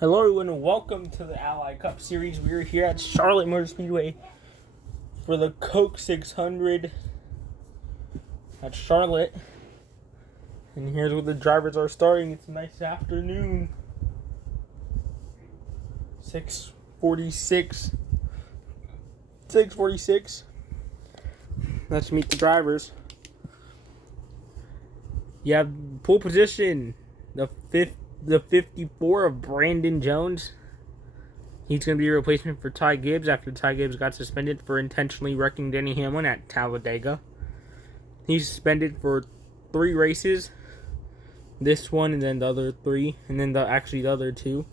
Hello everyone and welcome to the Ally Cup Series. We are here at Charlotte Motor Speedway for the Coke 600 at Charlotte. And here's where the drivers are starting. It's a nice afternoon. 6:46. Let's meet the drivers. You have pole position, the 54 of Brandon Jones. He's going to be a replacement for Ty Gibbs after Ty Gibbs got suspended for intentionally wrecking Denny Hamlin at Talladega. He's suspended for 3 races. This one and then the other 3. And then the other 2.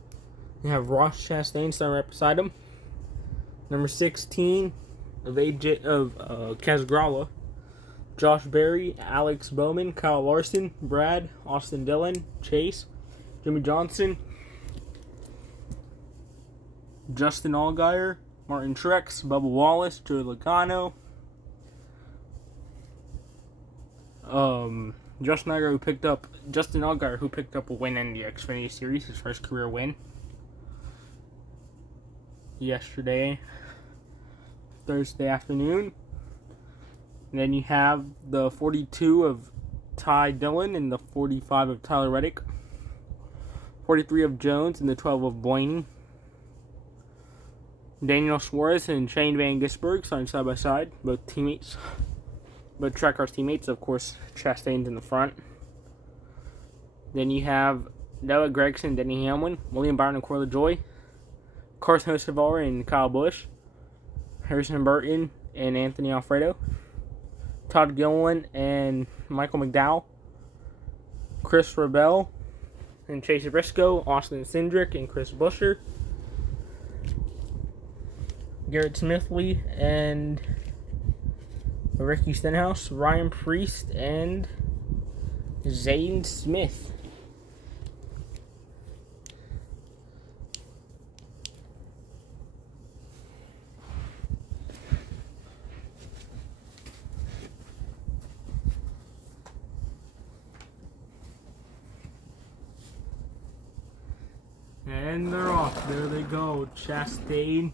You have Ross Chastain starting right beside him. Number 16 of Casgrala. Josh Berry, Alex Bowman, Kyle Larson, Brad, Austin Dillon, Chase, Jimmy Johnson, Justin Allgaier, Martin Truex, Bubba Wallace, Joey Logano, Justin Allgaier who picked up a win in the Xfinity Series, his first career win yesterday, Thursday afternoon. And then you have the 42 of Ty Dillon and the 45 of Tyler Reddick. 43 of Jones and the 12 of Blaney. Daniel Suarez and Shane Van Gisberg starting side by side, both teammates. Both track cars teammates, of course, Chastain's in the front. Then you have Noah Gragson, Denny Hamlin, William Byron and Corey LaJoie, Carson Hocevar and Kyle Busch, Harrison Burton and Anthony Alfredo, Todd Gilliland and Michael McDowell, Chris Rebel and Chase Briscoe, Austin Cindric and Chris Buescher, Garrett Smithley and Ricky Stenhouse, Ryan Preece and Zane Smith. And they're off. There they go. Chastain.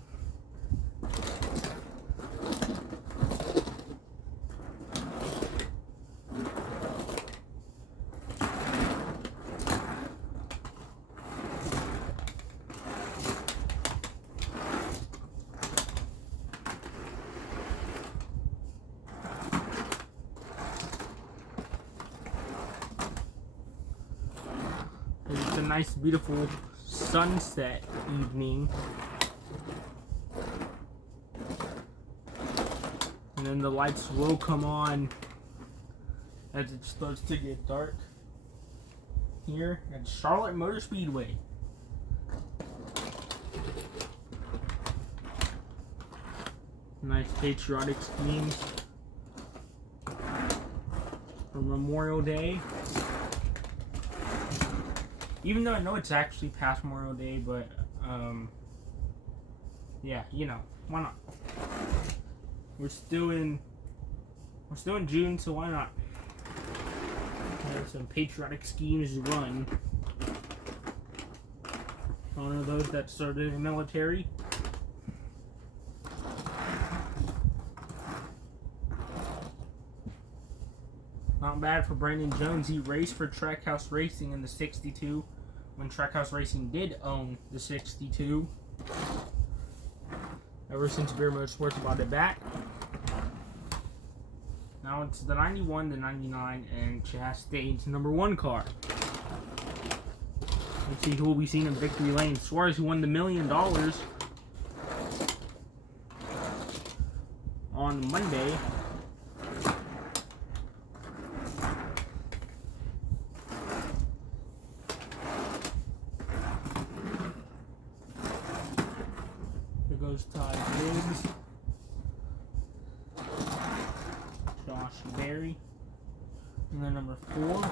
It's a nice, beautiful sunset evening. And then the lights will come on as it starts to get dark here at Charlotte Motor Speedway. Nice patriotic schemes for Memorial Day. Even though I know it's actually past Memorial Day, but, yeah, you know, why not? We're still in June, so why not? Have some patriotic schemes run. Honor those that started in the military. Not bad for Brandon Jones. He raced for Trackhouse Racing in the 62 when Trackhouse Racing did own the 62. Ever since Beer Motorsports bought it back. Now it's the 91, the 99, and Chastain's number 1 car. Let's see who will be seen in victory lane. Suarez, who won the $1 million on Monday. Goes Ty Gibbs, Josh Berry, and then number 4.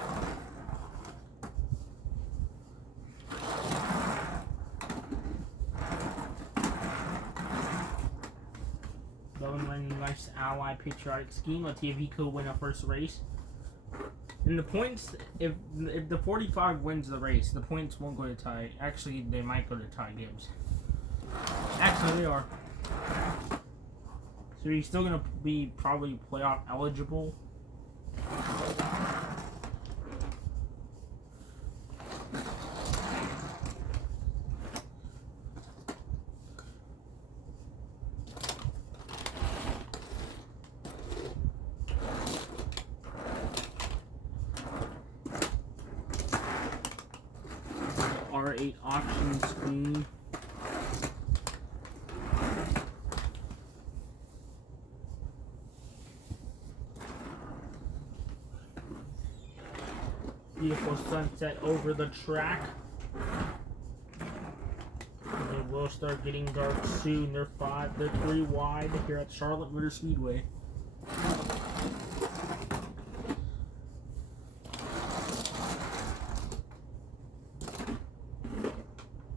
Bowen running a nice Ally patriotic scheme. Let's see if he could win our first race. And the points, if the 45 wins the race, the points won't go to Ty. Actually, they might go to Ty Gibbs. Actually, they are. So he's still gonna be probably playoff eligible. R8 auction screen. Beautiful sunset over the track. And they will start getting dark soon. They're 3 wide here at Charlotte Motor Speedway.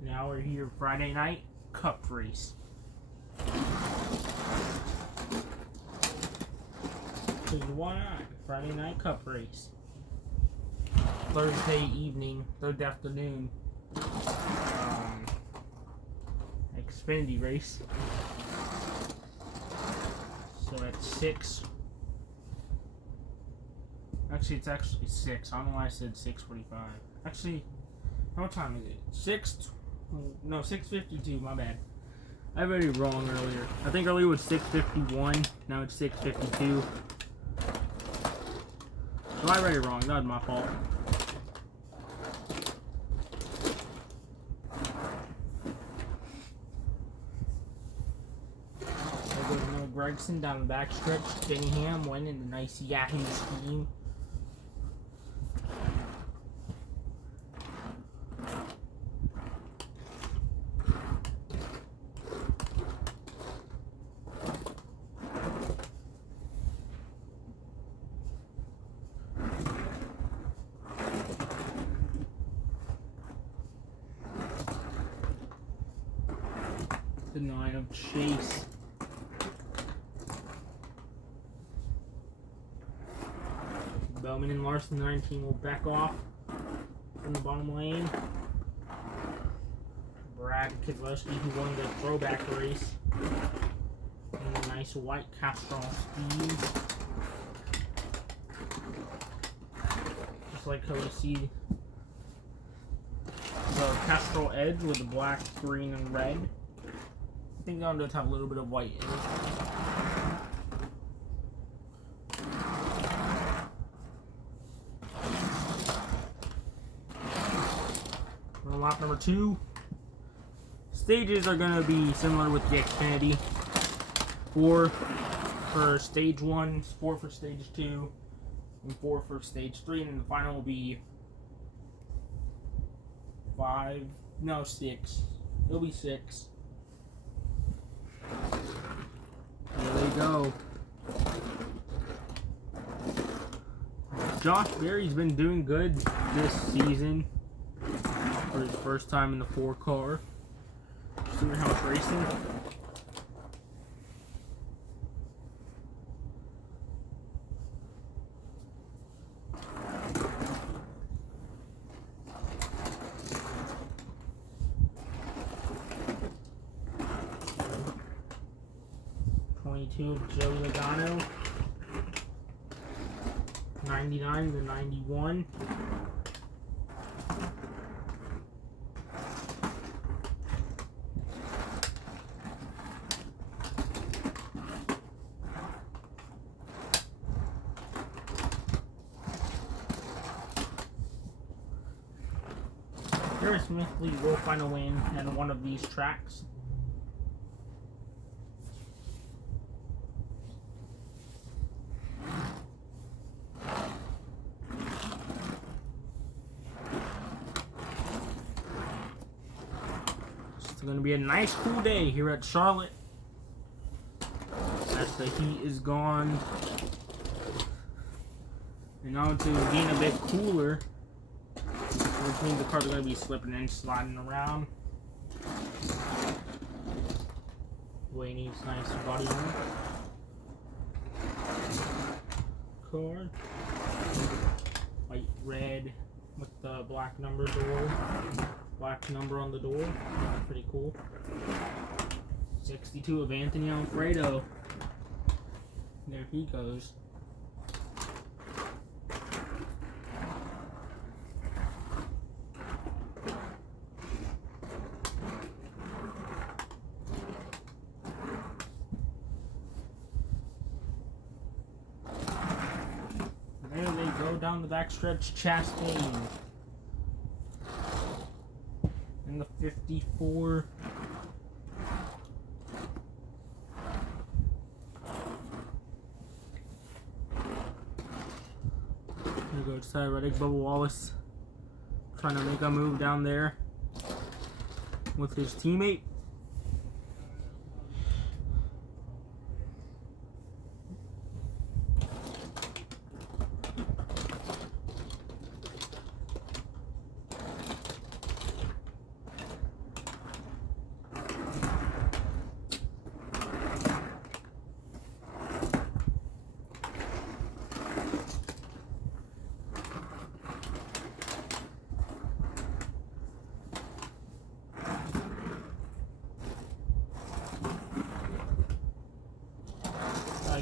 Now we're here Friday night cup race. Why not? Friday night cup race. Thursday evening, Thursday afternoon, Xfinity race. So at 6. Actually, it's actually 6. I don't know why I said 6:45. Actually, what time is it? 6:52. My bad. I read it wrong earlier. I think earlier was 6:51. Now it's 6:52. So I read it wrong. That was my fault. Gregson down the backstretch. Binningham winning the nice Yahoo scheme. The 9 of Chase. Bowman and Larson, the 19, will back off from the bottom lane. Brad Keselowski, who won the throwback race. And a nice white Castrol speed. Just like how you see the Castrol edge with the black, green, and red. I think that does have a little bit of white in it. Lap number 2. Stages are going to be similar with the Xfinity. 4 for stage 1, 4 for stage 2, and 4 for stage 3, and then the final will be 6. It'll be 6. There they go. Josh Berry's been doing good this season. For his first time in the 4 car. Superhouse Racing. of Joey Logano. 99 to 91. Harris Smithley will find a win at one of these tracks. It's going to be a nice cool day here at Charlotte as the heat is gone. And now it's getting a bit cooler, which means the cars are going to be slipping and sliding around. Way needs nice body on it. Car. red with the black number on the door. That's pretty cool. 62 of Anthony Alfredo. There he goes. There they go down the backstretch. Chastain in the 54. There goes Ty Reddick. Bubba Wallace trying to make a move down there with his teammate.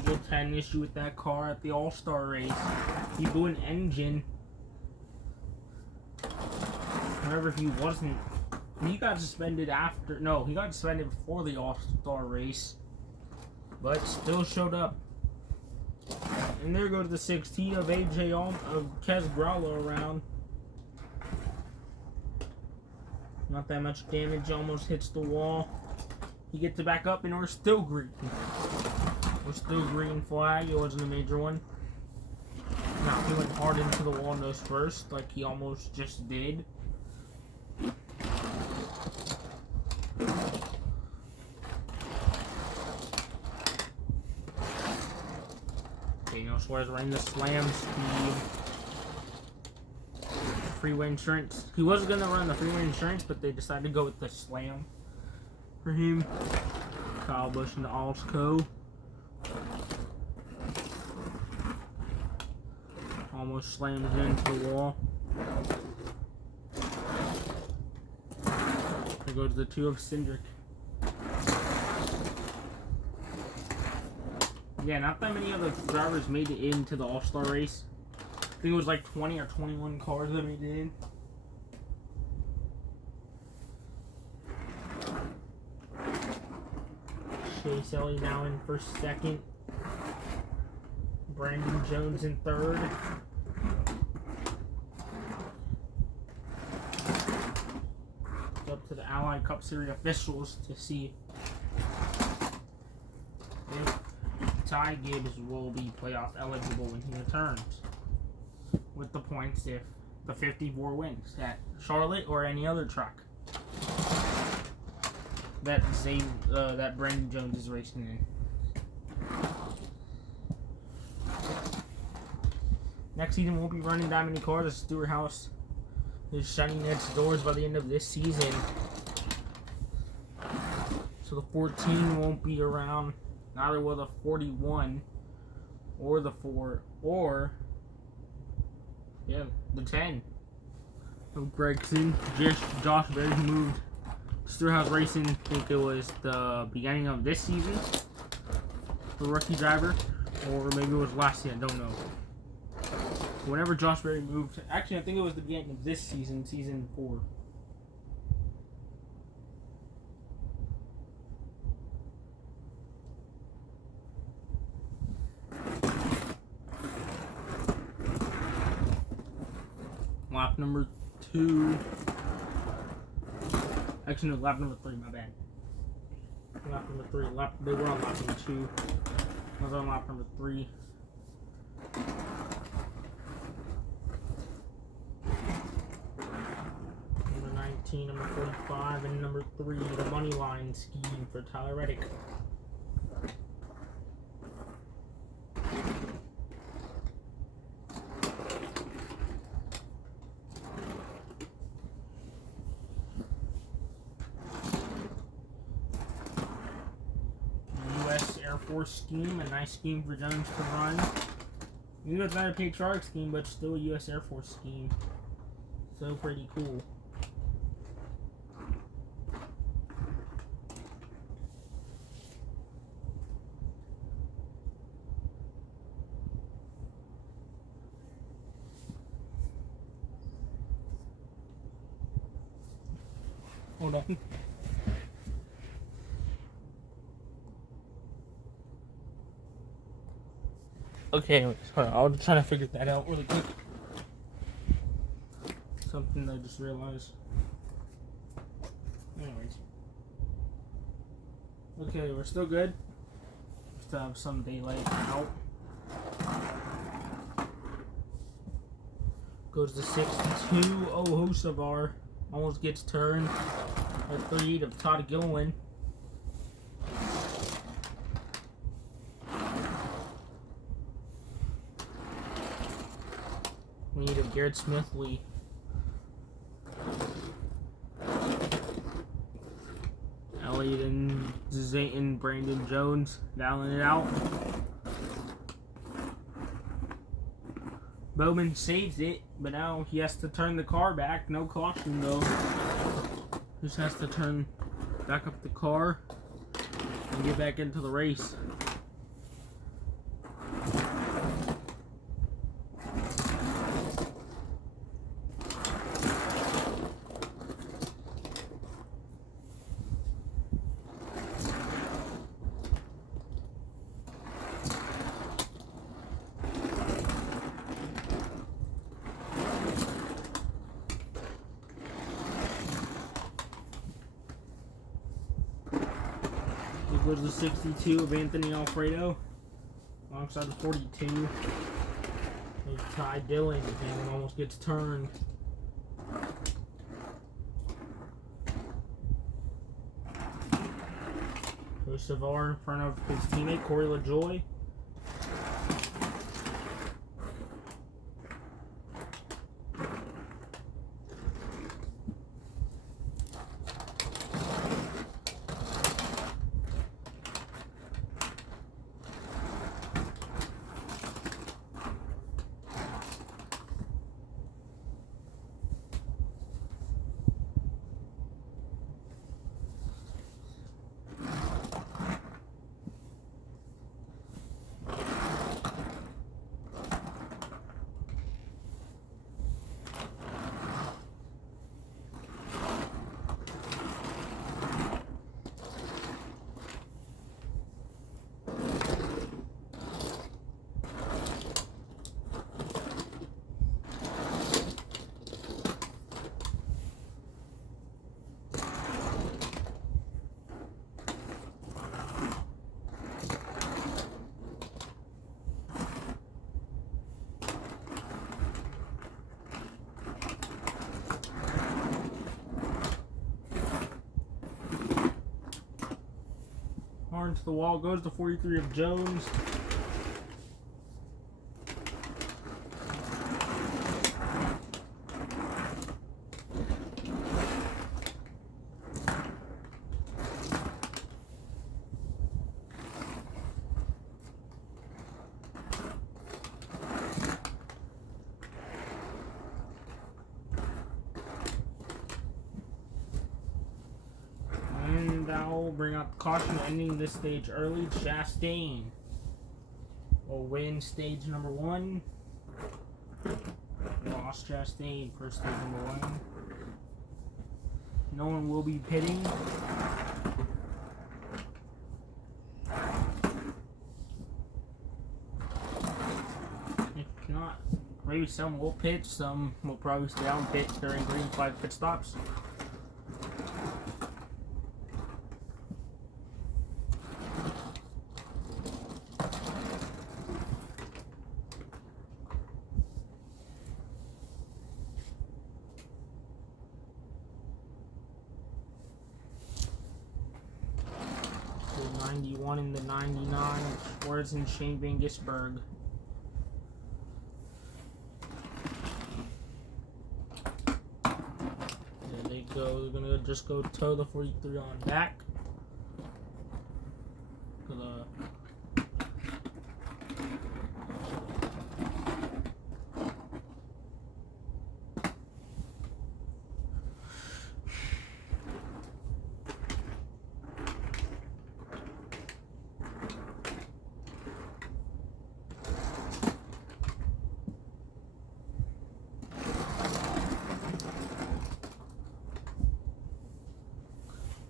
Gibbs had an issue with that car at the All-Star race. He blew an engine. However, he wasn't. He got suspended after. No, he got suspended before the All-Star race, but still showed up. And there goes the 16 of AJ of Kez Growler around. Not that much damage. Almost hits the wall. He gets it back up, and we're still green. We're still green flag. It wasn't a major one. Now he went hard into the wall nose first, like he almost just did. Daniel Suarez running the slam speed. Freeway insurance. He was gonna run the freeway insurance, but they decided to go with the slam for him. Kyle Busch into Allsco. Almost slams into the wall. There goes the 2 of Cindric. Yeah, not that many other drivers made it into the All-Star race. I think it was like 20 or 21 cars that made it in. Chase Elliott now in for second. Brandon Jones in third. It's up to the Allied Cup Series officials to see if Ty Gibbs will be playoff eligible when he returns with the points if the 54 wins at Charlotte or any other track that Brandon Jones is racing in. Next season won't be running that many cars as Stewart House is shutting its doors by the end of this season. So the 14 won't be around, neither will the 41 or the 4 or the 10 of Gregson. Josh Berry moved Stewart House Racing, I think it was the beginning of this season for rookie driver, or maybe it was last season, I don't know. Whenever Josh Berry moved, actually I think it was the beginning of this season, season 4. Lap number 2. Actually, no, lap number 3, my bad. Lap number 3. They were on lap number 2. I was on lap number 3. Number 19, number 45, and number 3, the money line scheme for Tyler Reddick. Force scheme, a nice scheme for Jones to run. Even though it's not a patriotic scheme, but still a U.S. Air Force scheme. So pretty cool. Hold on. Okay, anyways, hold on. I was trying to figure that out really quick. Something I just realized. Anyways. Okay, we're still good. We still have some daylight out. Goes to 62. Oh, Hosavar almost gets turned. At 38 of Todd Gilliland. Lead of Garrett Smithley. Elliott and Zayton, Brandon Jones dialing it out. Bowman saves it, but now he has to turn the car back. No caution though. Just has to turn back up the car and get back into the race. Goes the 62 of Anthony Alfredo alongside the 42 of Ty Dillon, and almost gets turned. Savar in front of his teammate Corey LaJoy. Hard to the wall goes the 43 of Jones. Bring out the caution, ending this stage early. Chastain will win stage number 1. Lost Chastain for stage number 1. No one will be pitting. If not, maybe some will pit, some will probably stay out and pit during green flag pit stops. The 91 and the 99, Schwartz and Shane Van Gisberg. There they go. They're gonna just go tow the 43 on back.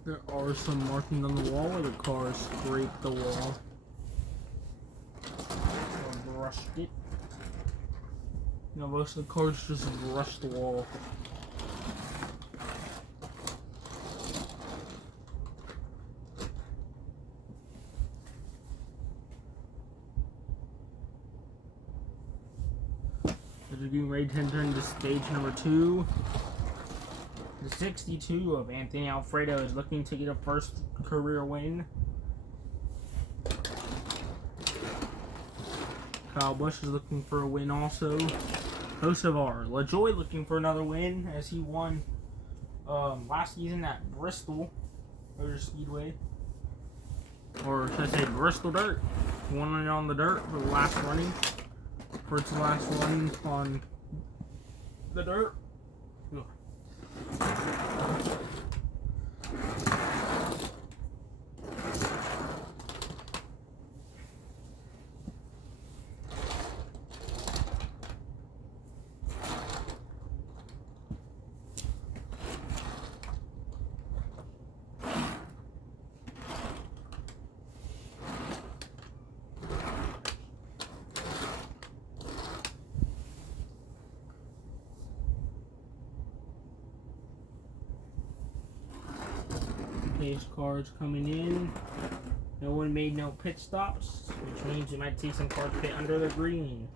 There are some markings on the wall where the car scraped the wall. Or brushed it. You know, most of the cars just brushed the wall. They're getting ready to enter into stage number 2. The 62 of Anthony Alfredo is looking to get a first career win. Kyle Busch is looking for a win also. Hocevar LaJoy looking for another win as he won last season at Bristol Motor Speedway. Or should I say Bristol Dirt. He won it on the dirt for the last running. For its last run on the dirt. Pace cars coming in. No one made no pit stops, which means you might see some cars pit under the green.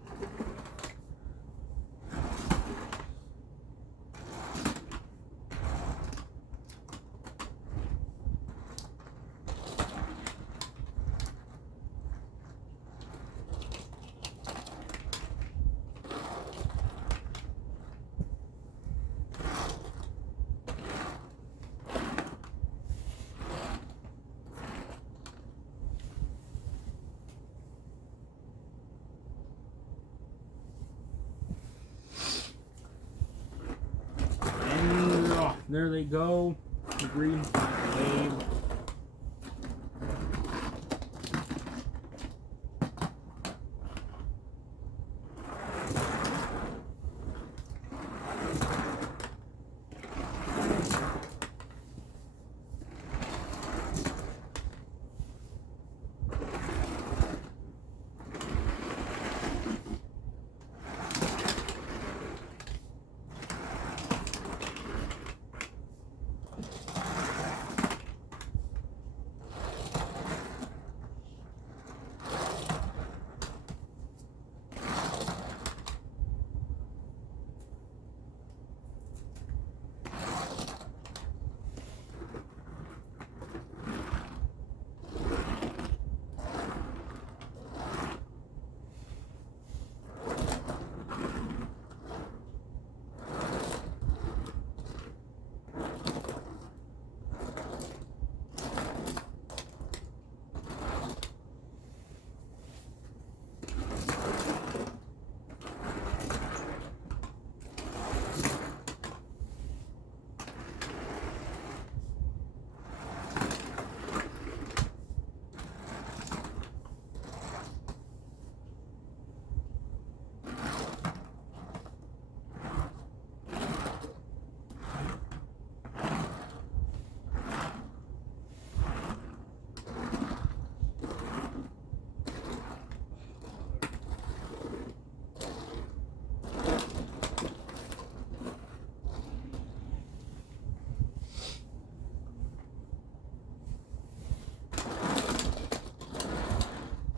There they go. The green flag wave.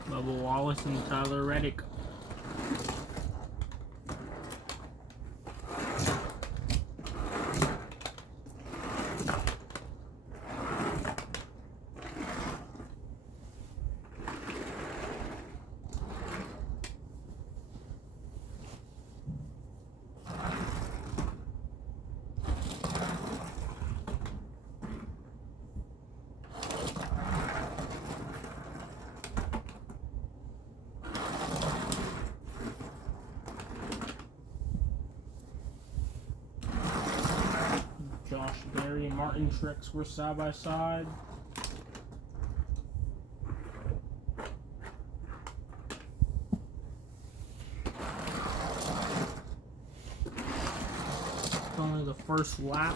Bubba Wallace and Tyler Reddick. Josh Berry and Martin Truex were side by side. Only the first lap.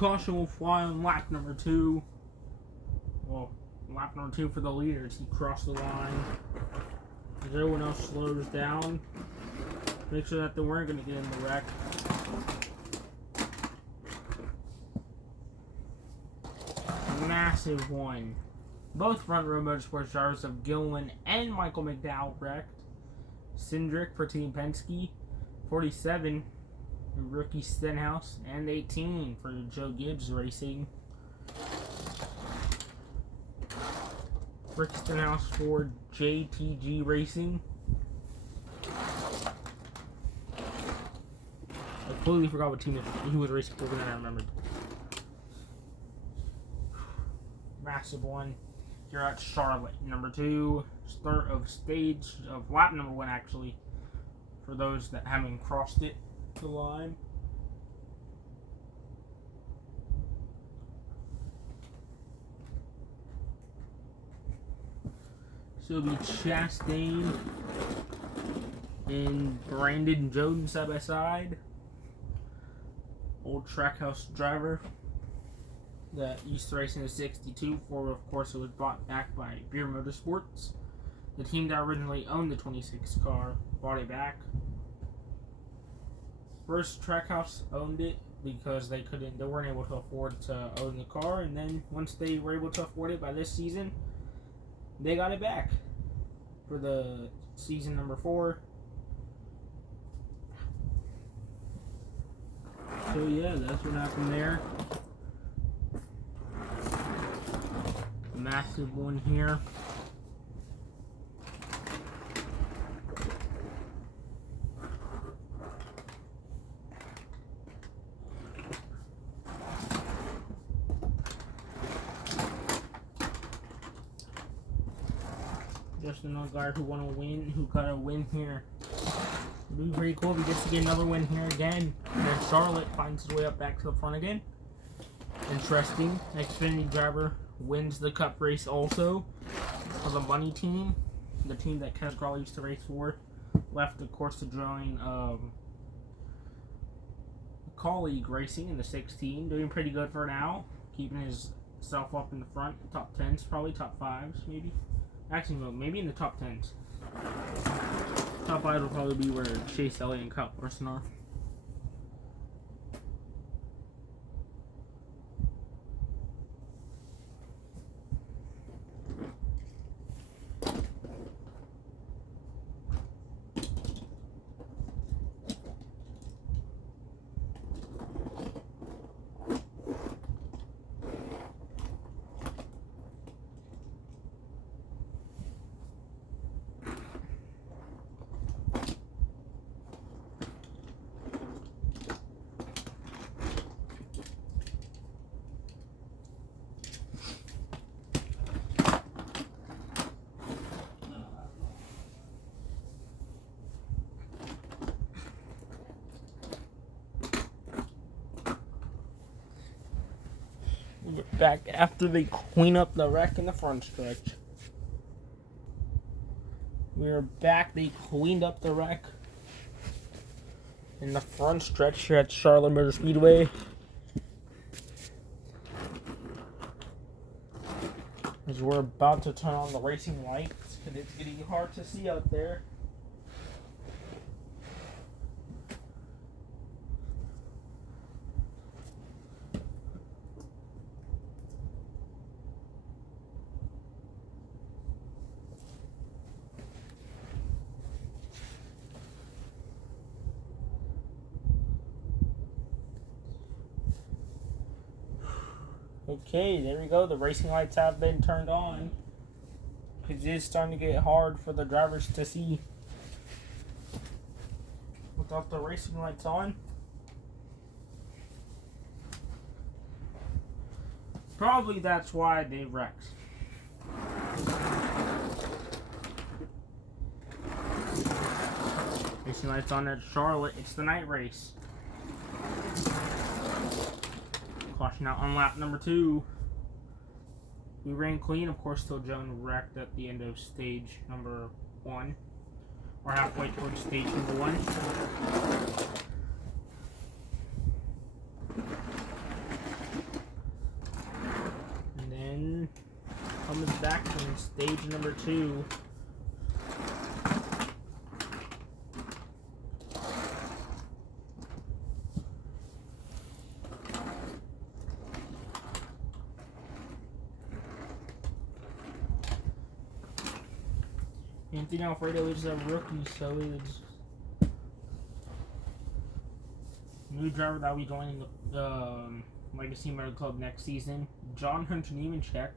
Caution will fly on lap number 2. Well, lap number 2 for the leaders. He crossed the line. As everyone else slows down, make sure that they weren't going to get in the wreck. Massive one. Both front row motorsports drivers of Gillen and Michael McDowell wrecked. Cindric for Team Penske, 47 rookie Stenhouse, and 18 for Joe Gibbs Racing. Ricky Stenhouse for JTG Racing. I completely forgot what team he was racing for, but then I remembered. Massive one here at Charlotte. Number 2, start of lap number 1 actually, for those that haven't crossed it, the line. So it'll be Chastain and Brandon Jones side by side. Old Trackhouse driver that used to race in the 62. For, of course, it was bought back by Beer Motorsports. The team that originally owned the 26 car bought it back. First, Trackhouse owned it because they weren't able to afford to own the car, and then once they were able to afford it by this season, they got it back for the season number 4. So yeah, that's what happened there. Massive one here. Just another guy who won a win, who got a win here. It'd be pretty cool if he gets to get another win here again. And then Charlotte finds his way up back to the front again. Interesting. Xfinity driver wins the Cup race also for the Money team, the team that Kenneth Crawley used to race for. Left, of course, to join Colleague Racing in the 16. Doing pretty good for now, keeping himself up in the front, top 10s, probably top 5s, maybe. Actually, no, maybe in the top 10s. Top 5 will probably be where Chase Elliott and Kyle Larson are. We're back after they clean up the wreck in the front stretch. We're back. They cleaned up the wreck in the front stretch here at Charlotte Motor Speedway. As we're about to turn on the racing lights because it's getting hard to see out there. Okay, there we go. The racing lights have been turned on. It is starting to get hard for the drivers to see without the racing lights on. Probably that's why they wrecked. Racing lights on at Charlotte. It's the night race. Caution out on lap number 2. We ran clean, of course, till Joan wrecked at the end of stage number 1. Or halfway towards stage number 1. Stage number 2. Anthony Alfredo is a rookie, so it's new driver that will be joining the Legacy Motor Club next season. John Hunter Nemechek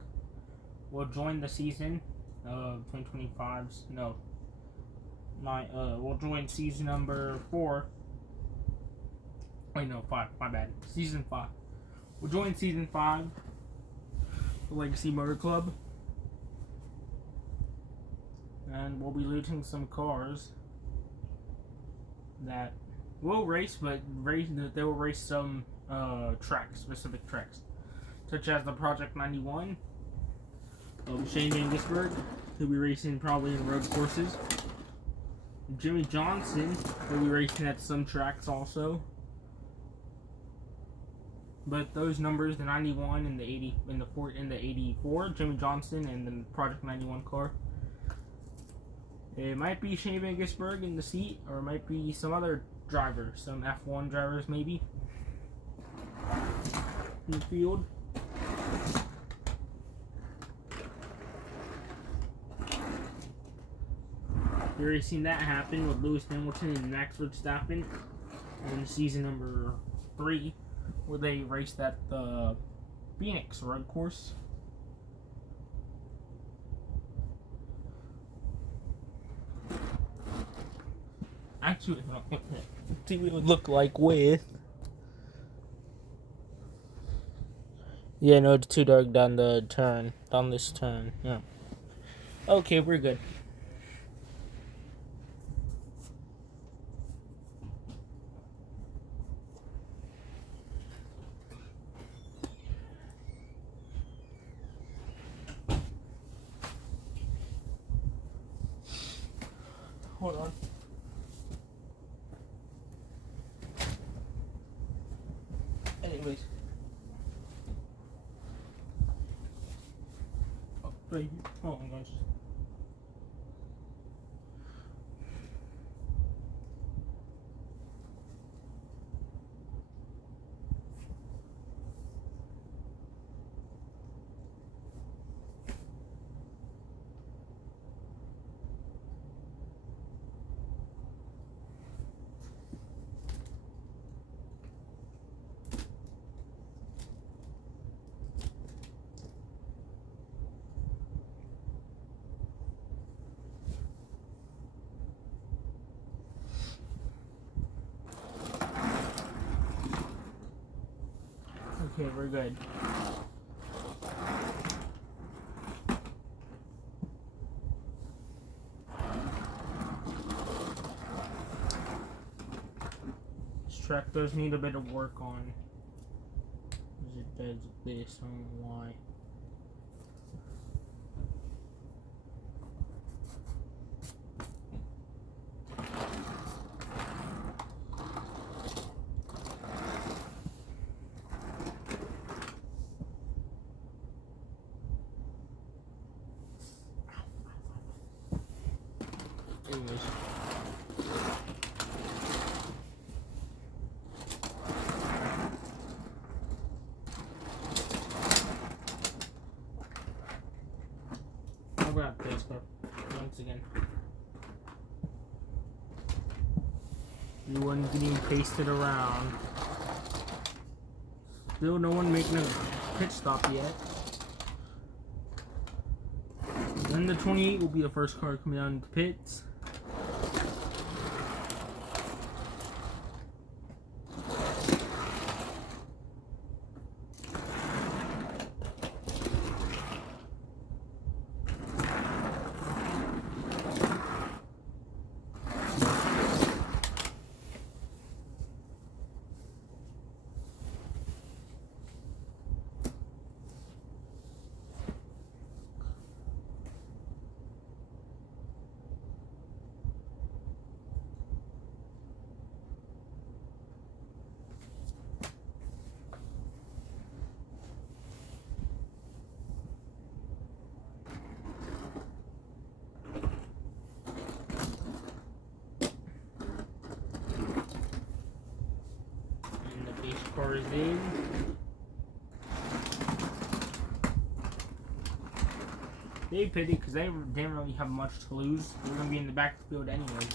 will join the season of 2025's. No, we'll join season number 4. Wait, no, 5. My bad. Season 5. We'll join season 5, the Legacy Motor Club. And we'll be looting some cars that will race, but they will race some specific tracks, such as the Project 91. Shane Angisberg, who'll be racing probably in road courses. Jimmy Johnson will be racing at some tracks also. But those numbers, the 91 and the 80 and the 84, Jimmy Johnson and the Project 91 car. It might be Shane Angisberg in the seat, or it might be some other driver, some F1 drivers maybe in the field. We've already seen that happen with Lewis Hamilton and Max Verstappen in season number 3, where they raced at the Phoenix road course. Actually, let's see what it would look like with. Yeah, no, it's too dark down the turn. Down this turn. Yeah. Okay, we're good. Hold on. Anyways. Oh, right here. Oh my gosh. Okay, we're good. This track does need a bit of work on. As it does this, I don't know why. Anyways. I'll grab this car once again. Everyone getting pasted around. Still no one making a pit stop yet. Then the 28 will be the first car coming down into pits. NASCAR is in. They pity because they didn't really have much to lose. They're going to be in the backfield anyways.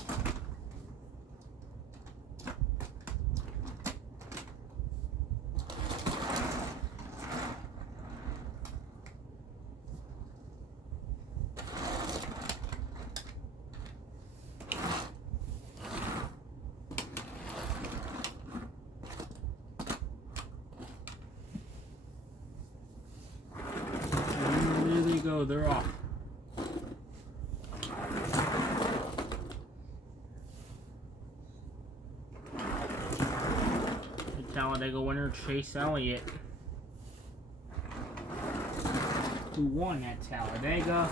Go, they're off. The Talladega winner, Chase Elliott, who won at Talladega.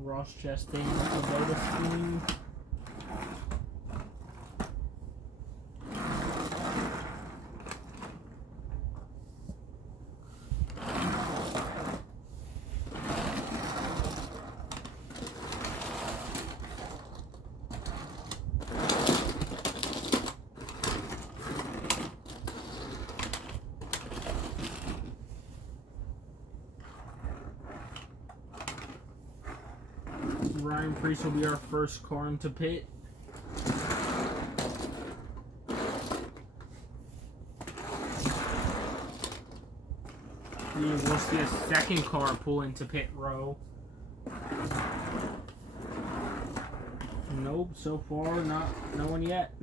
Ross Chastain, Kubota team. Ryan Preece will be our first car into pit. We'll see a second car pull into pit row. Nope, so far no one yet.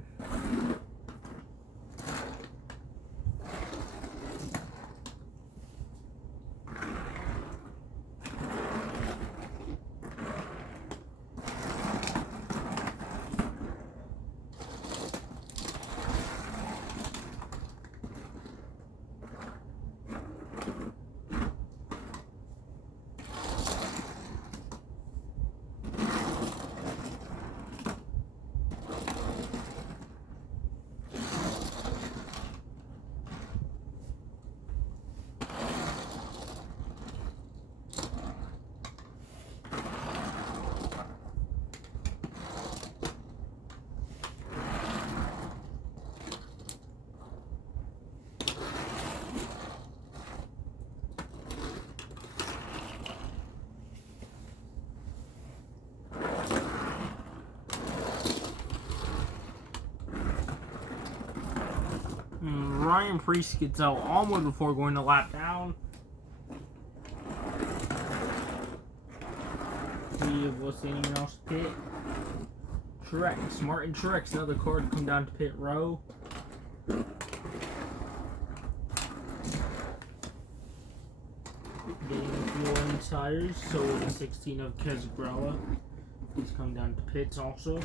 Ryan Preece gets out almost before going to lap down. See if we'll see anyone else pit. Truex, Martin Truex, another car to come down to pit row. Getting fuel in tires, so the 16 of Kesgrella. He's come down to pits also.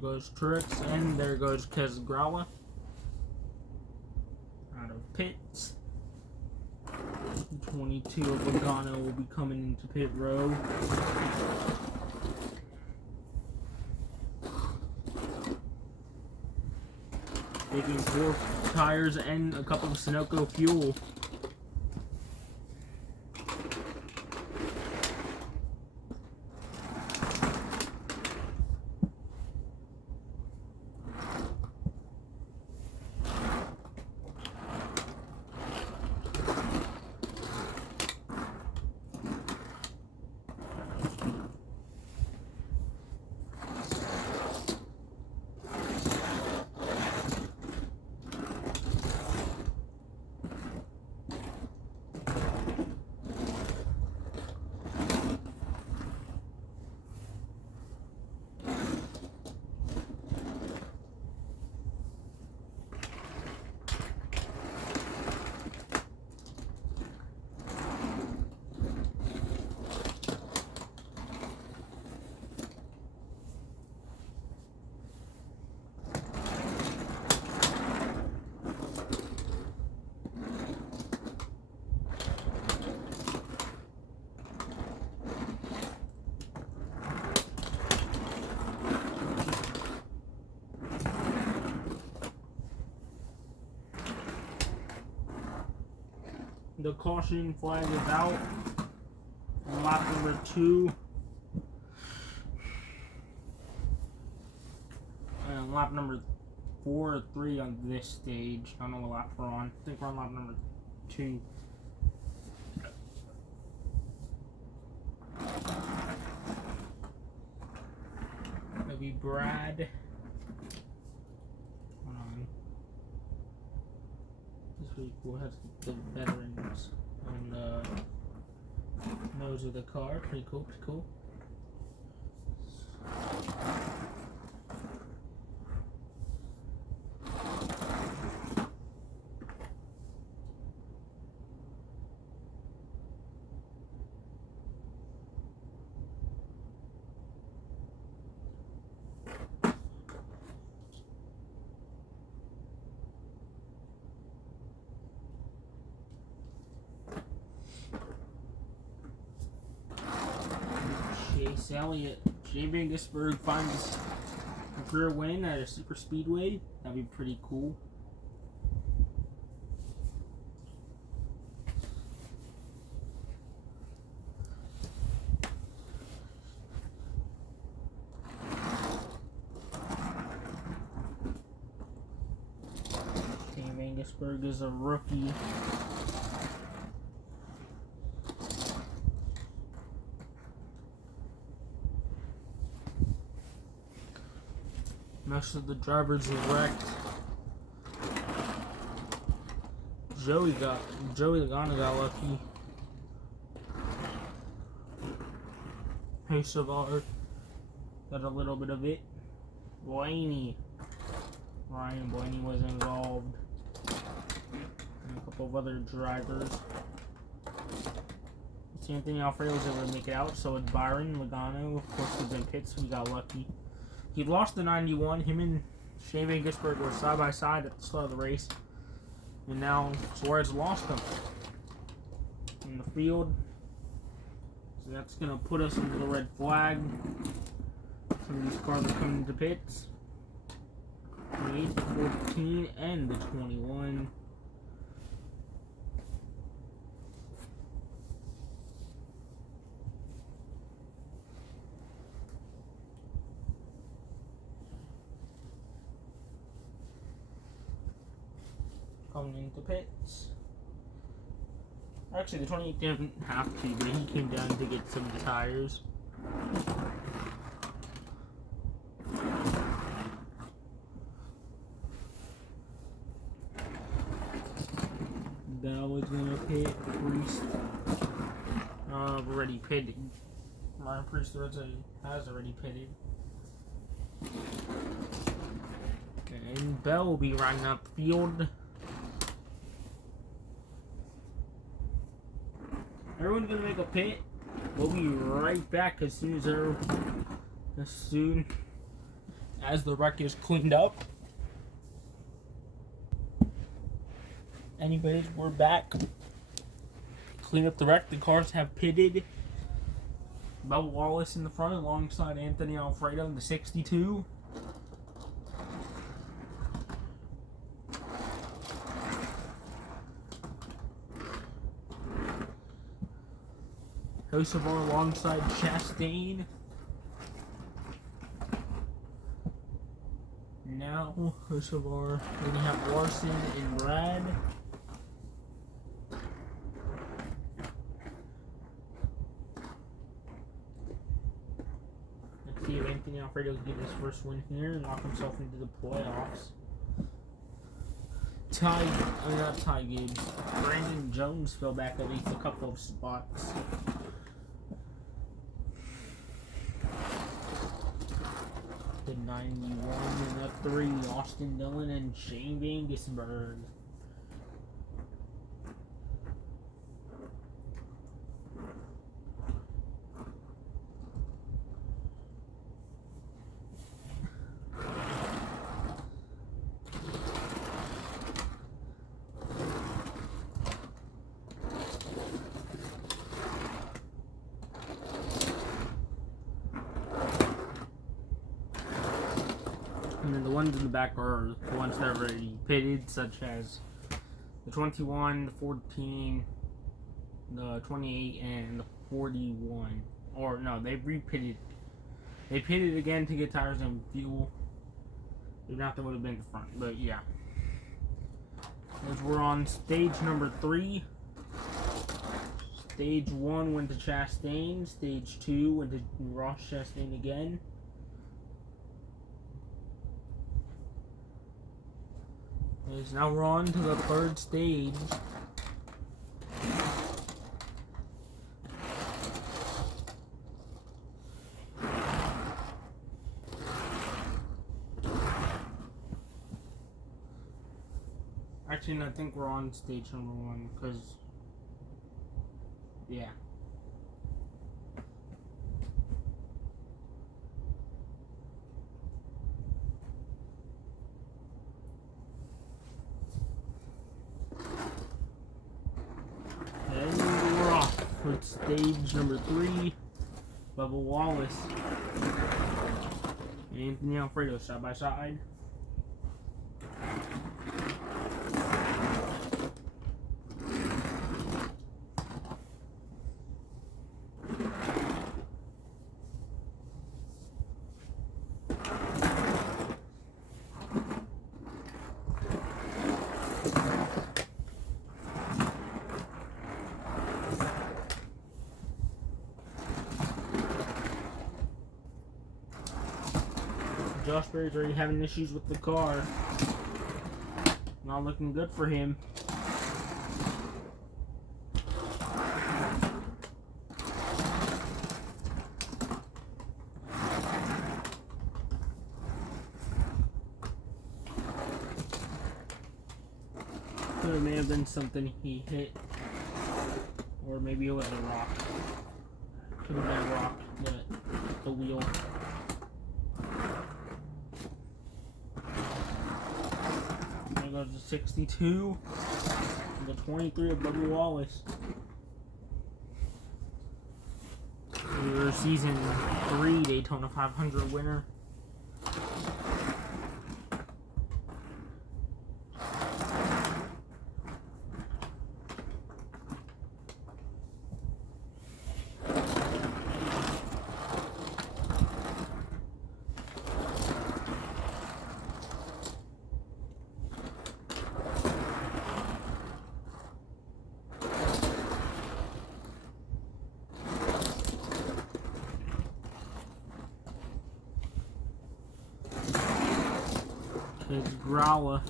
goes Trix, and there goes Kesgrawa out of pits. 22 of Logano will be coming into pit row. Taking 4 tires and a couple of Sunoco fuel. The caution flag is out on lap number 2. And lap number 4 or 3 on this stage. I don't know what lap we're on. I think we're on lap number 2. Maybe Brad. Hold on. This pretty cool. It has the veterans on the nose of the car. Pretty cool, pretty cool. Chase Elliott, Jay Vingesberg finds a career win at a super speedway. That'd be pretty cool. Jay Vingesberg is a rookie. Most of the drivers are wrecked. Joey Logano got lucky. Hey Savard got a little bit of it. Ryan Blaney was involved. And a couple of other drivers. Anthony Alfredo was able to make it out, so it's Byron Logano. Of course, he's in pits, so he got lucky. He lost the 91. Him and Shane Van Gisbergen were side by side at the start of the race. And now Suarez lost him in the field. So that's going to put us into the red flag. Some of these cars are coming to pits. 28, the 14, and the 21. Coming into pits. Actually, the 28 didn't have to, but he came down to get some tires. That was gonna pit Priest. Already pitted. Ryan Priest has already pitted. And Bell will be riding up field. Everyone's gonna make a pit. We'll be right back as soon as the wreck is cleaned up. Anyways, we're back. Clean up the wreck. The cars have pitted. Bubba Wallace in the front alongside Anthony Alfredo in the 62. Hocevar alongside Chastain. Now Hocevar. Then you have Larson and Brad. Let's see if Anthony Alfredo can get his first win here and lock himself into the playoffs. Not Ty Gibbs. Brandon Jones fell back at least a couple of spots. The 91 and the 3, Austin Dillon and Shane Vangisberg. And then the ones in the back are the ones that are already pitted, such as the 21, the 14, the 28, and the 41. Or no, they re-pitted. They pitted again to get tires and fuel. If not, that would have been the front. But yeah. As we're on stage number 3. Stage 1 went to Chastain. Stage 2 went to Ross Chastain again. Now we're on to the 3rd stage. Actually, I think we're on stage number 1 because, yeah. Stage number 3, Bubba Wallace, Anthony Alfredo side by side. Josh Berry's already having issues with the car. Not looking good for him. It may have been something he hit. Or maybe it was a rock. Could have been a rock, the wheel. There goes the 62. And the 23 of Bubba Wallace. Your season 3 Daytona 500 winner. It's Growler,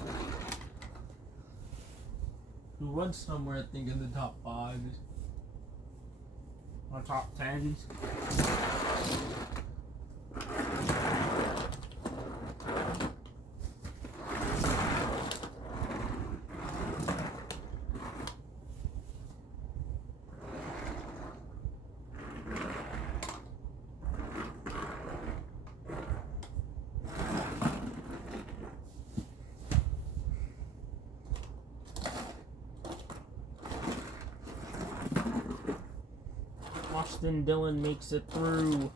who was somewhere, I think, in the top 5s or top 10s. Austin Dillon makes it through.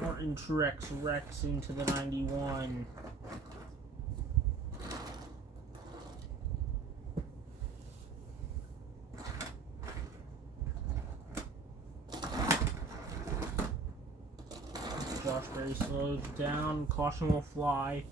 Martin Truex wrecks into the 91. Josh Berry slows down. Caution will fly.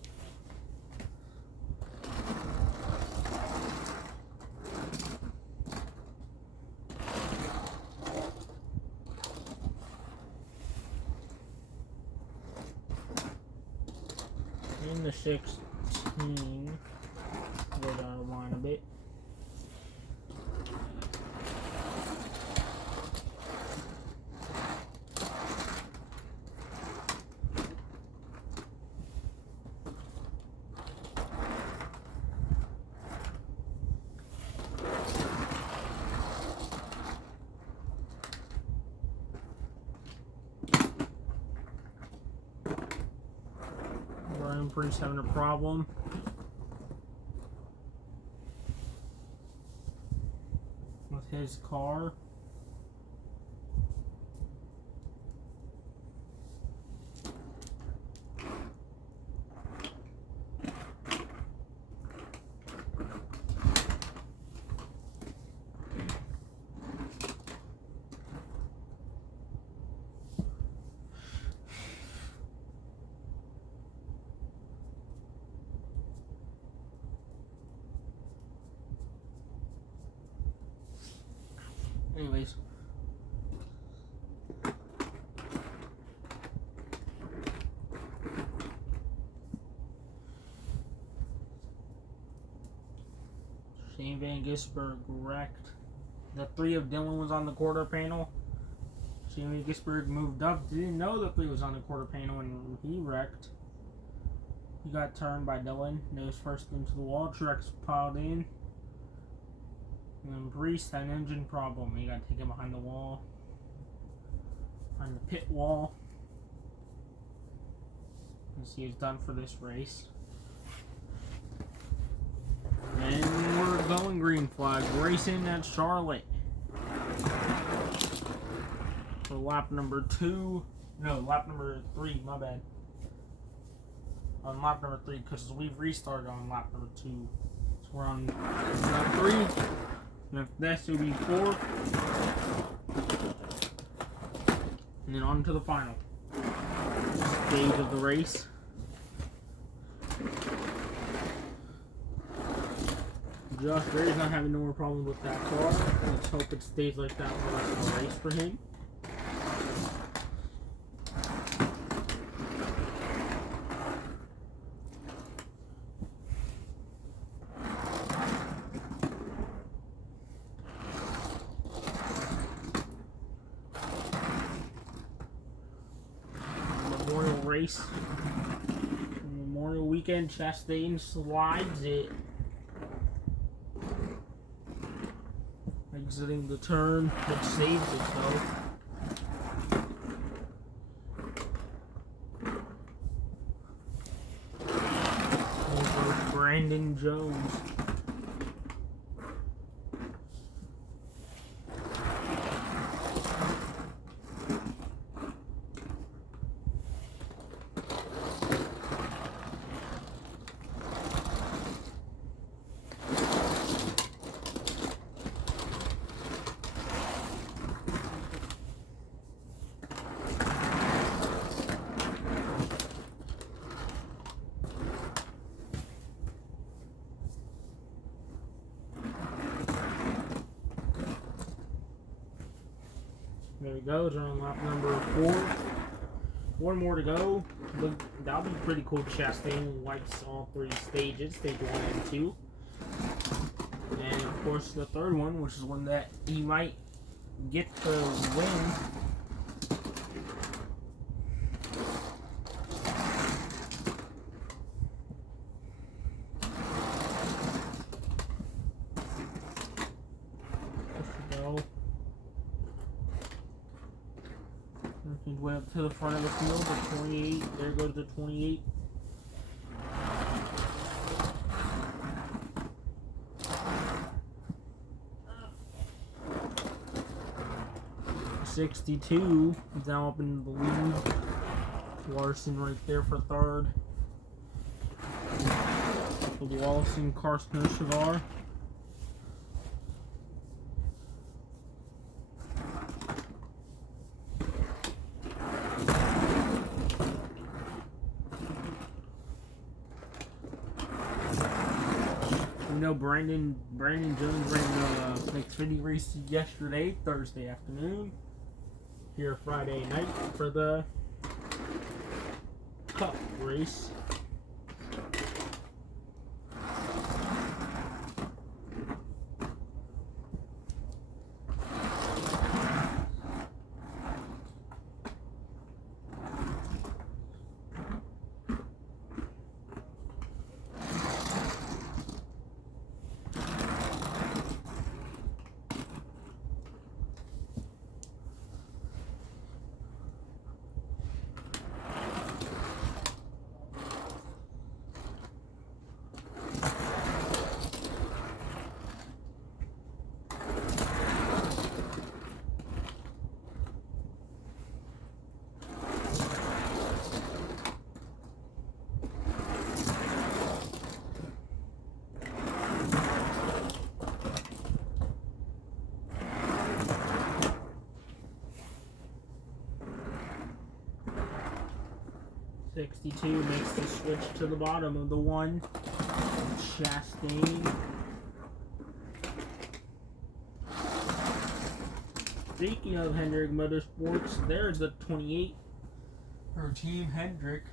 In the 16, go down the line a bit. Priest having a problem. With his car. Anyways. Shane Van Gisberg wrecked. The 3 of Dillon was on the quarter panel. Shane Van Gisberg moved up. Didn't know the 3 was on the quarter panel and he wrecked. He got turned by Dillon. Nose first into the wall. Truex piled in. And then Brees had an engine problem. He got taken behind the wall. Behind the pit wall. You see he's done for this race. And we're going green flag. Racing at Charlotte. For lap number 2. No, lap number 3, my bad. On lap number 3, because we've restarted on lap number 2. So we're on lap 3. And that should be 4. And then on to the final stage of the race. Josh Berry's not having no more problems with that car. Let's hope it stays like that for the rest of the race for him. Race. Memorial weekend, Chastain slides it. Exiting the turn, which saves itself. Over Brandon Jones. There we go. We're on lap number 4. One more to go. That'll be pretty cool. Chastain wipes all 3 stages, stage 1 and 2. And of course the third one, which is one that he might get the win. Way up to the front of the field, the 28. There goes the 28. 62 is now up in the lead. Larson right there for third. The Lawson Carson cigar. You know, Brandon Jones ran the Xfinity race yesterday, Thursday afternoon. Here Friday night for the Cup race. '62 makes the switch to the bottom of the one. Chastain. Speaking of Hendrick Motorsports, there's the 28 for Team Hendrick.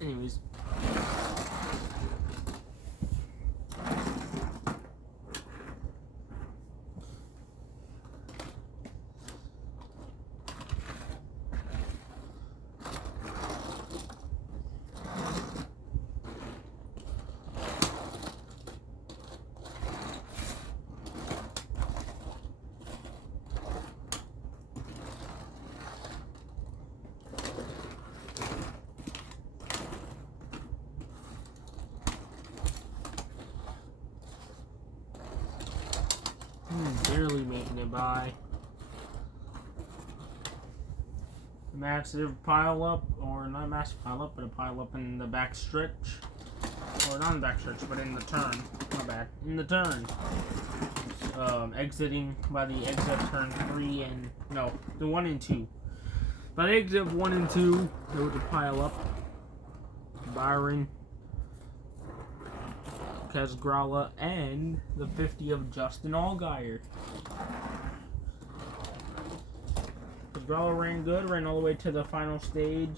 Anyways. Barely making it by. Massive pile up, or not massive pile up, but a pile up in the back stretch. Or not in the back stretch, but in the turn. Not bad. In the turn. Exiting by the exit turn 3 and. No, the 1 and 2. By the exit of 1 and 2, there was a pile up. Byron. Casgrala, and the 50 of Justin Allgaier. Casgrala ran good, ran all the way to the final stage,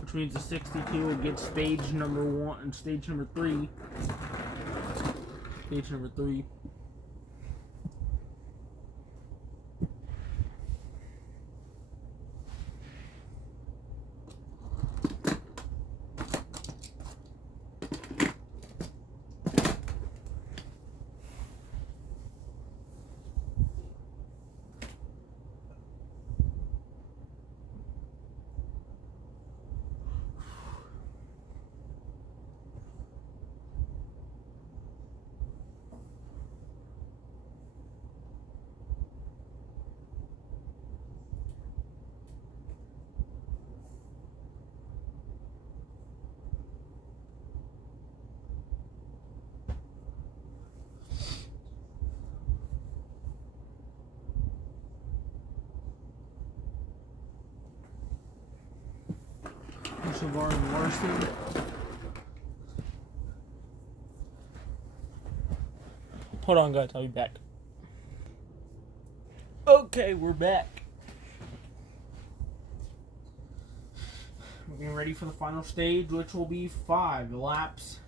which means the 62 will get stage number 1 and stage number 3. Stage number 3. Shavar and Larson. Hold on, guys. I'll be back. Okay, we're back. We're getting ready for the final stage, which will be 5 laps.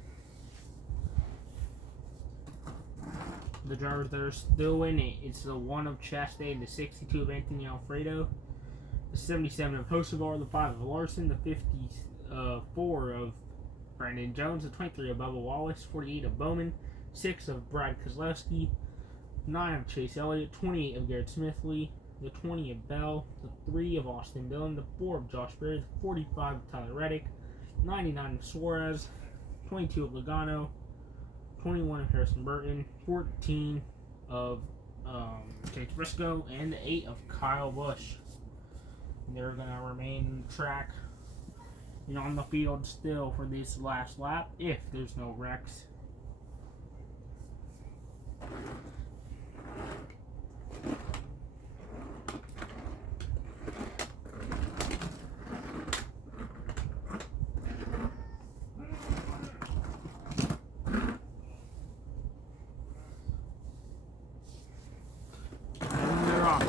the drivers that are still in it, it's the 1 of Chastain, the 62 of Anthony Alfredo, the 77 of Hocevar, the 5 of Larson, the 54 of Brandon Jones, the 23 of Bubba Wallace, 48 of Bowman, 6 of Brad Keselowski, 9 of Chase Elliott, 28 of Garrett Smithley, the 20 of Bell, the 3 of Austin Dillon, the 4 of Josh Berry, the 45 of Tyler Reddick, 99 of Suarez, 22 of Logano, 21 of Harrison Burton, 14 of Chase Briscoe, and 8 of Kyle Busch. And they're going to remain on the track and on the field still for this last lap if there's no wrecks. And they're off.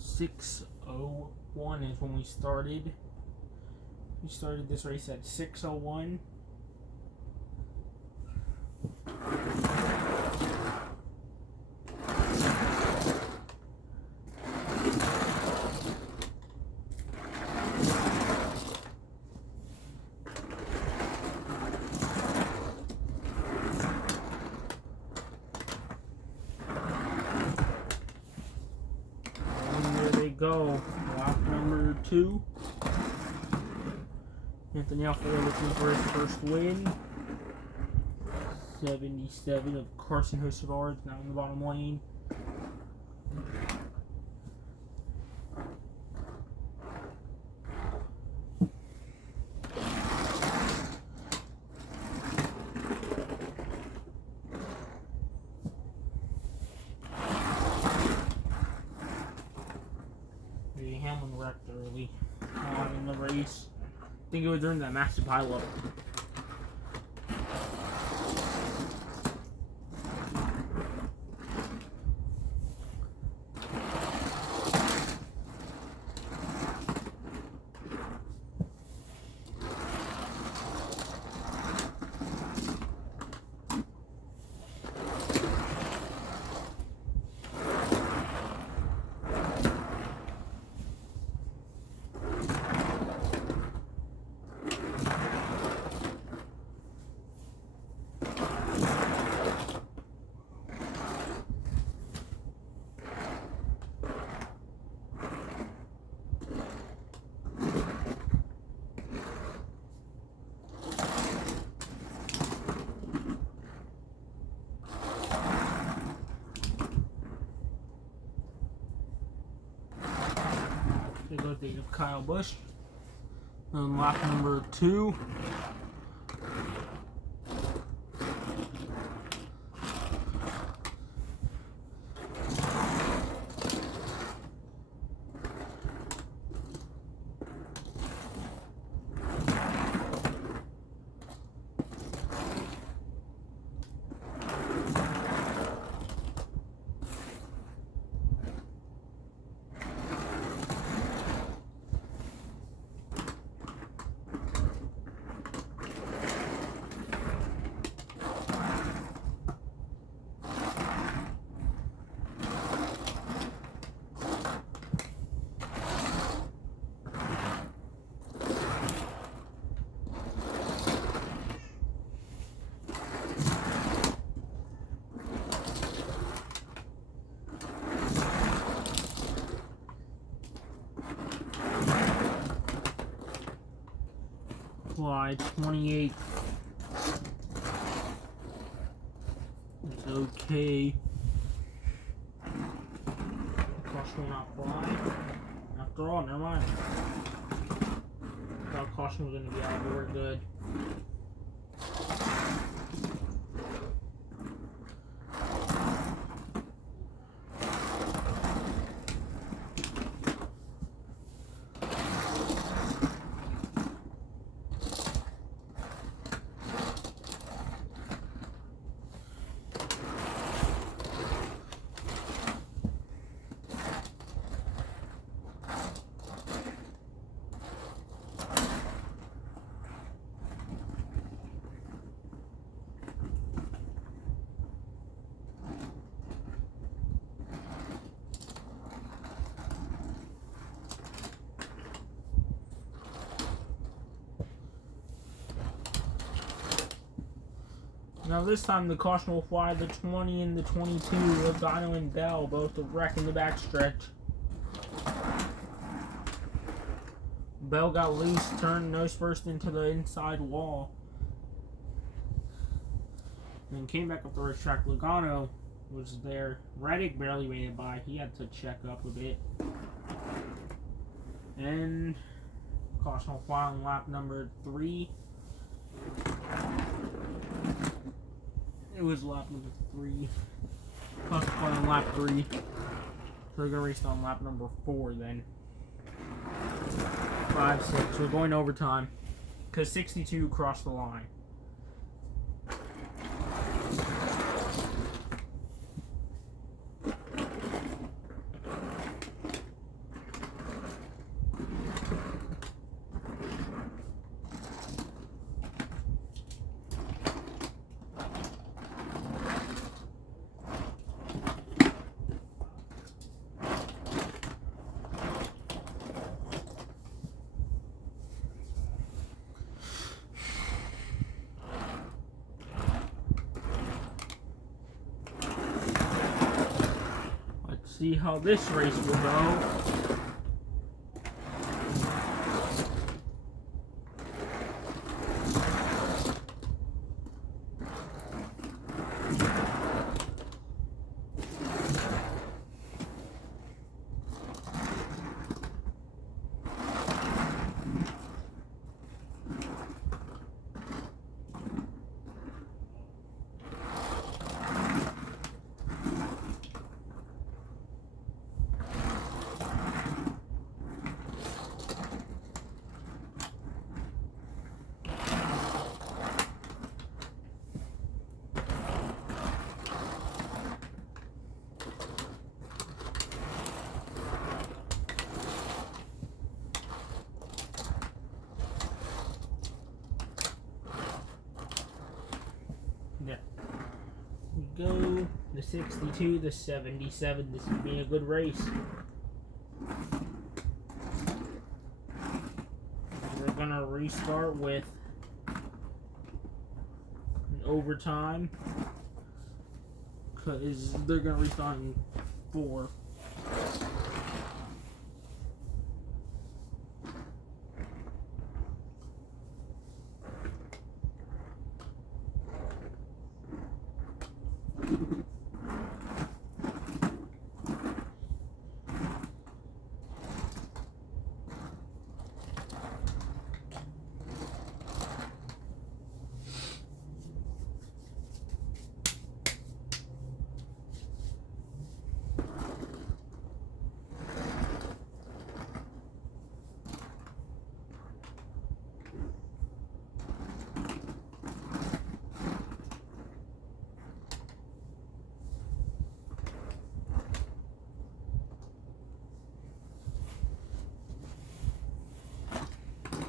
.601 is when we started. We started this race at 6:01. Go. Lap number 2. Anthony Alfredo looking for his first win. 77 of Carson Hocevar now in the bottom lane. Hamlin wrecked early on in the race. I think it was during that massive pileup. Update of Kyle Busch. On lap number 2. Fly 28. It's okay. Caution will not fly. After all, never mind. I thought caution was going to be out, but we're good. Now this time the caution will fly the 20 and the 22. Logano and Bell both wrecking the backstretch. Bell got loose, turned nose first into the inside wall. And then came back up the racetrack. Logano was there. Reddick barely made it by. He had to check up a bit. And caution will fly on lap number 3. It was lap number 3. Caution will fly on lap 3. So they're going to race on lap number 4 then. 5, 6. We're going overtime. Because 62 crossed the line. See how this race will go. Yeah. We go the 62, the 77. This would be a good race. We're gonna restart with an overtime because they're gonna restart in 4.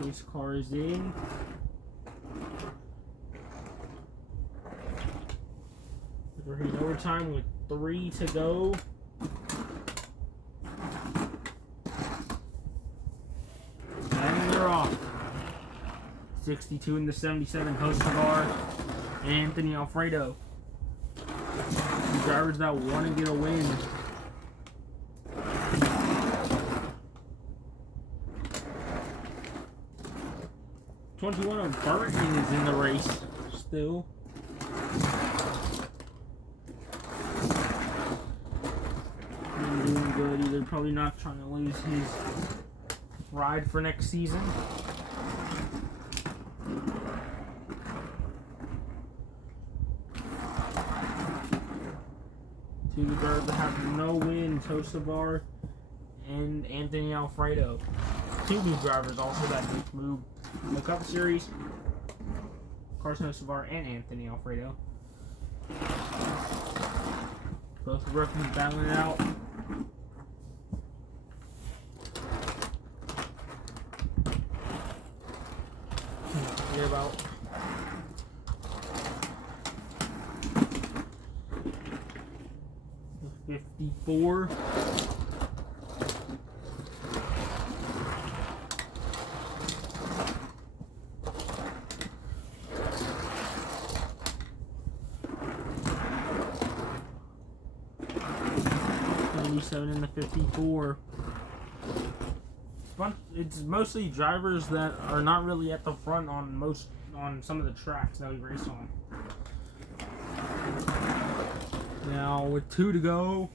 Race car is in. We're hitting overtime with 3 to go. And they're off. 62 and the 77, Hocevar and Anthony Alfredo. The drivers that want to get a win. '21 of Burton is in the race still. Not doing good either. Probably not trying to lose his ride for next season. Two of the drivers that have no win, Hocevar and Anthony Alfredo. 2 new drivers also that just moved in the Cup Series. Carson Hocevar and Anthony Alfredo. Both rookies battling it out. Forget about 54. 47 in the 54. It's mostly drivers that are not really at the front on some of the tracks that we race on. Now with 2 to go,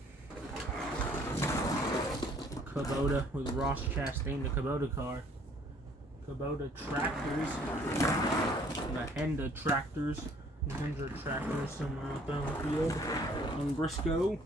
Kubota with Ross Chastain, the Kubota car. Kubota tractors, the Honda tractors, somewhere out there on the field on Briscoe.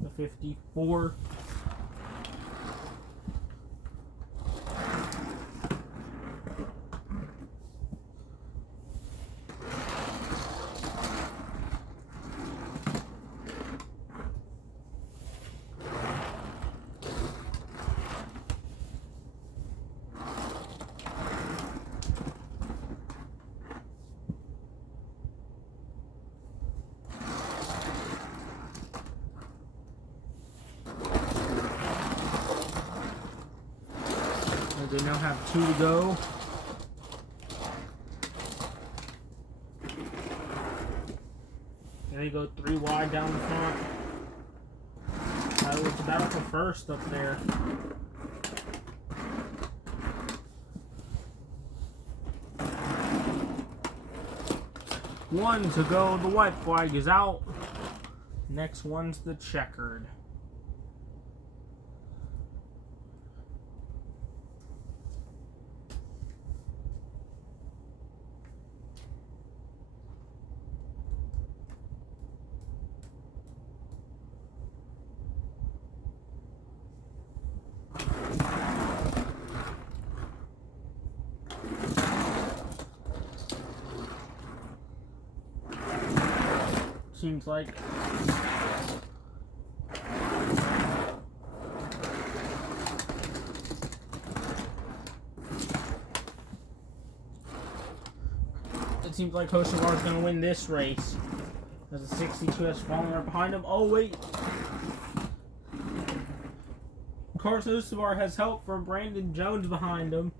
The 54. They now have 2 to go. There you go, 3 wide down the front. It's a battle for first up there. One to go, the white flag is out. Next one's the checkered. Seems like Hocevar is going to win this race. As the 62 is falling right behind him. Oh wait, Carson Hocevar has help from Brandon Jones behind him.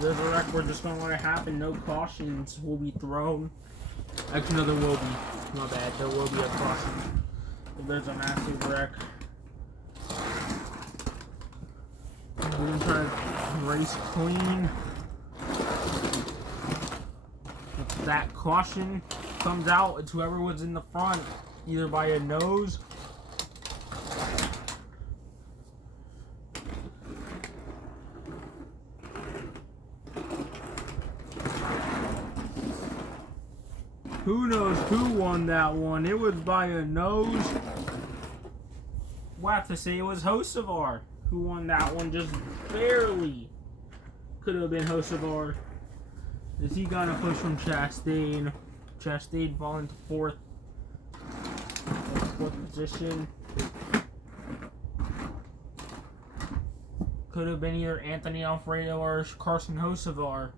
There's a wreck we're just going to let it happen. No cautions will be thrown. Actually, no, there will be. My bad. There will be a caution. If there's a massive wreck. We're going to try to race clean. If that caution comes out, it's whoever was in the front, either by a nose who knows who won that one. It was by a nose. We'll have to say it was Hocevar who won that one, just barely. Could have been Hocevar. As he got a push from Chastain. Chastain falling to fourth position. Could have been either Anthony Alfredo or Carson Hocevar.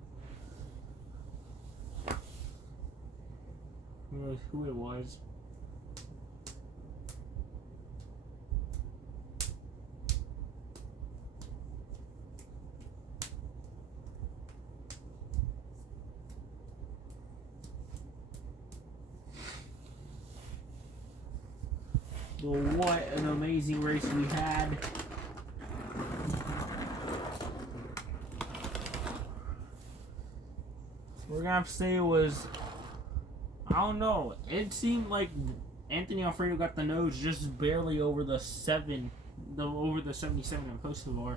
Who knows who it was. Well, what an amazing race we had. We're gonna have to say it was, I don't know, it seemed like Anthony Alfredo got the nose just barely over the 77 of Hocevar.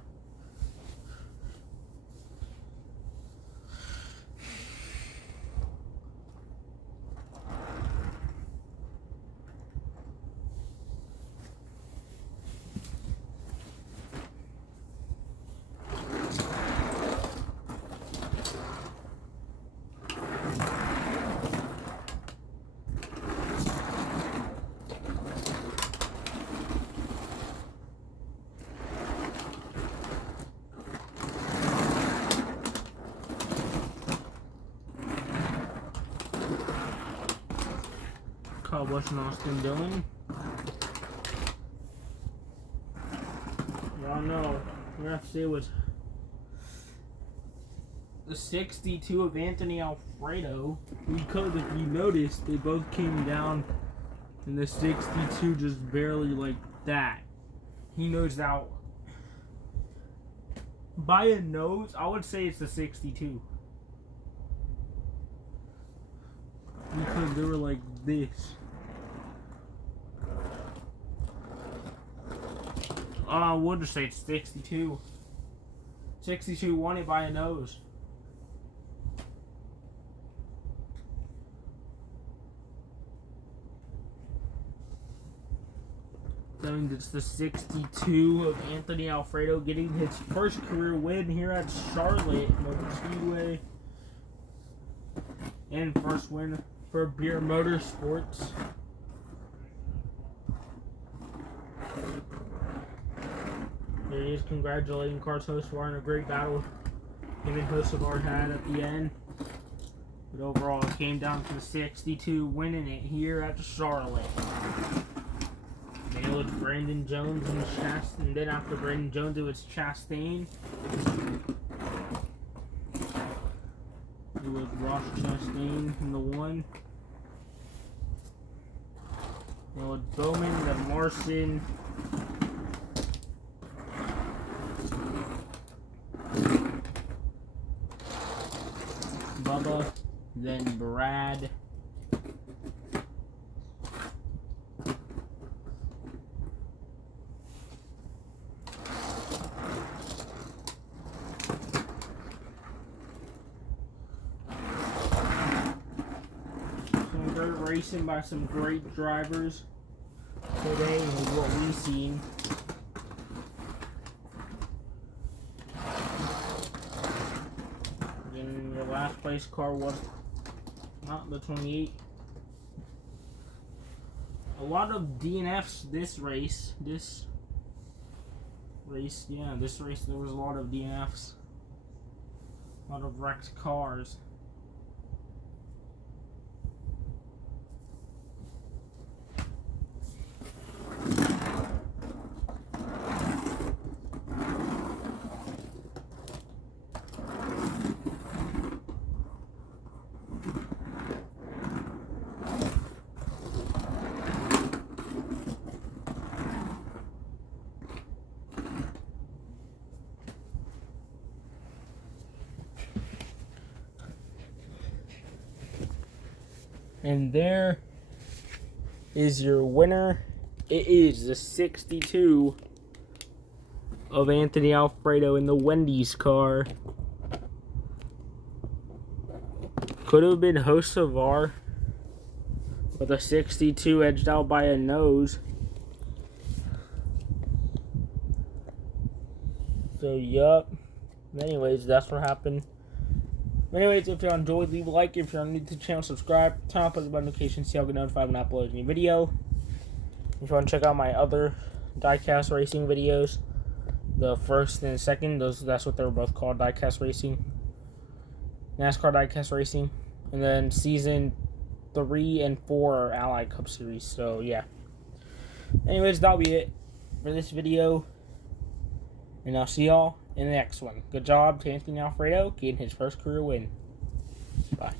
Kyle Busch and Austin Dillon. Y'all know, we're gonna have to say it was the 62 of Anthony Alfredo, because if you notice, they both came down in the 62 just barely like that. He nosed out by a nose. I would say it's the 62 because they were like this. I would just say it's 62. 62 won it by a nose. That means it's the 62 of Anthony Alfredo getting his first career win here at Charlotte Motor Speedway. And first win for Beer Motorsports. There he is congratulating Cars Hocevar in a great battle him and Hocevar had at the end. But overall, it came down to the 62 winning it here at Charlotte. Then it was Brandon Jones and Chastain. And then after Brandon Jones, it was Chastain. It was Ross Chastain in the 1. It was Bowman, then Larson. Bubba, then Brad. Some great racing by some great drivers today is what we've seen. Last place car was not the 28. A lot of DNFs this race. This race there was a lot of DNFs. A lot of wrecked cars. And there is your winner. It is the 62 of Anthony Alfredo in the Wendy's car. Could have been Hocevar, but the 62 edged out by a nose. So, yup. Anyways, that's what happened. Anyways, if you enjoyed, leave a like. If you're new to the channel, subscribe. Turn on post notifications so you'll get notified when I upload a new video. If you want to check out my other diecast racing videos, the first and second, that's what they were both called, diecast racing. NASCAR diecast racing. And then season 3 and 4 are Allied Cup Series. So, yeah. Anyways, that'll be it for this video. And I'll see y'all in the next one. Good job to Anthony Alfredo getting his first career win. Bye.